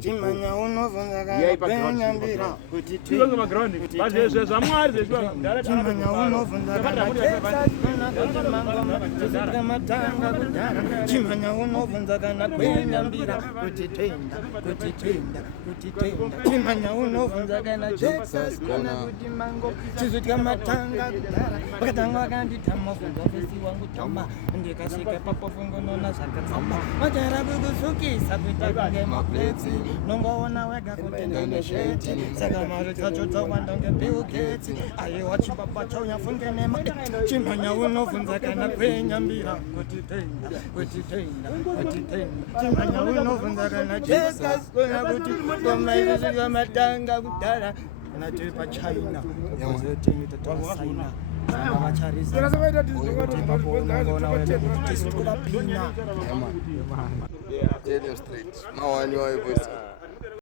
ChiMwana unovunza kana kwenya mbira kuti tiwe maground bazwe zamwari zezwa ChiMwana unovunza kana kwenya matanga kudara ChiMwana unovunza kana kwenya mbira kuti tenda ChiMwana unovunza kana Texas kana kuti mango sizitya matanga kudara bakatanga kandi tamafunga fesi wangu tama ndikasika papo fungo nona zakatama majara bugusukisa kuita mapleti nongoona wega kutenda nesheti saka mari tachotsa wanda ngebill gates aiwa chibaba chauyafunge nema ChiMwana unovunza kana kwenya mbira kuti tenda ChiMwana unovunza kana Jesus kana kuti ngoma izo zika matanga kudara kana tiri pa China yozotenga totola China vachariza Street. Now I know